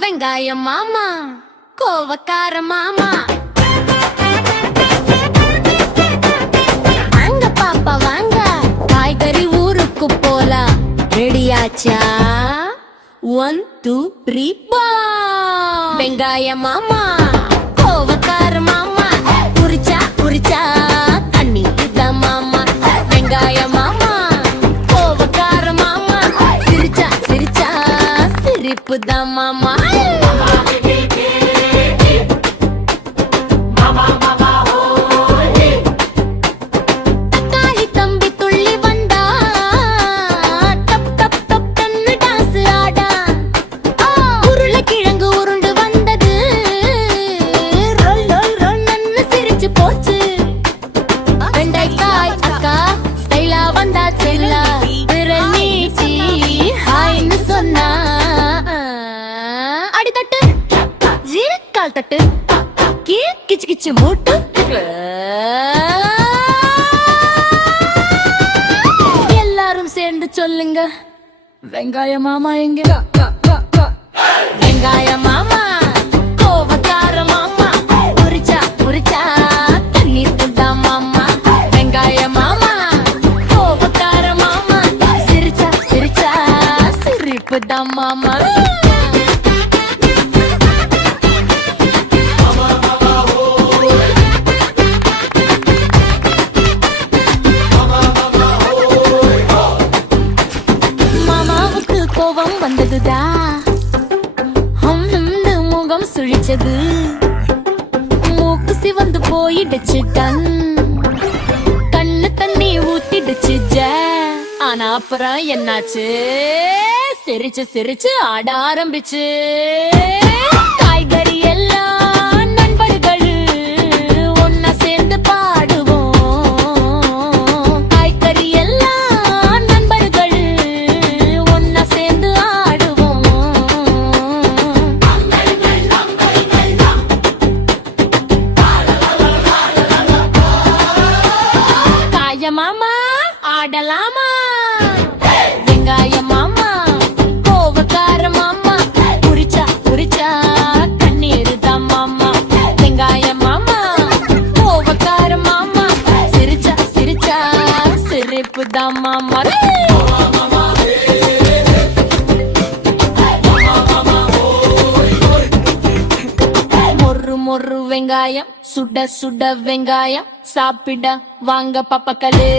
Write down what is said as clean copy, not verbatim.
வெங்காயம் மாமா, கோவக்கார மாமா, வாங்க பாப்பா வாங்க, காய்கறி ஊருக்கு போலாம். ரெடியாச்சா? 1 2 3 பா. வெங்காயம் மாமா, கோவக்கார மாமா, உரிச்சா உரிச்சா தண்ணி தான் மாமா. வெங்காயம் மாமா, கோவக்கார மாமா, சிரிச்சா சிரிச்சா சிரிப்பு தான் மாமா. தக்காளி தம்பி துள்ளி வந்தா, டப் டப் டப் டன்னு டான்ஸ் ஆடா. உருளைக்கிழங்கு உருண்டு வந்தது, ரொல் ரொல் ரொல்னு சிரிச்சு போச்சு. வெண்டைக்காய் அக்கா ஸ்டைலா வந்தா செல்லா, விரல் நீட்டி ஹாய்னு சொன்னா. அடித்தட்டு ஜீரக்கால் தட்டு, கிச்சு கிச்சு மூட்டு. எல்லாரும் சேர்ந்து சொல்லுங்க, வெங்காய மாமா எங்க? வெங்காய மாமா, கோவக்கார மாமா, உரிச்சா உரிச்சா தண்ணீர் புட்டா மாமா. வெங்காய மாமா, கோவக்கார மாமா, சிரிச்சா சிரிச்சா சிரிப்பு தான் மாமா. மாமாவுக்கு கோபம் வந்ததுதா, முகம் சுழிச்சது, மூக்கு சிவந்து போயிடுச்சு, கண்ணு தண்ணி ஊத்திடுச்சு. ஆனா அப்புறம் என்னாச்சு? சிரிச்சு சிரிச்சு ஆட ஆரம்பிச்சு. காய்கறி எல்லாம் நண்பர்கள் ஒன்னா சேர்ந்து பாடுவோம். காய்கறி எல்லாம் நண்பர்கள் ஒன்னா சேர்ந்து ஆடுவோம். காய மாமா ஆடலாமா? வெங்காய மாமா, கோவக்கார மாமா, உரிச்சா உரிச்சா கண்ணீர் தான் மாமா. வெங்காய மாமா, கோவக்கார மாமா, சிரிச்சா சிரிச்சா சிரிப்பு தான் மாமா. மொறு மொறு வெங்காயம், சுட சுட வெங்காயம், சாப்பிட வாங்க பப்பக்களே.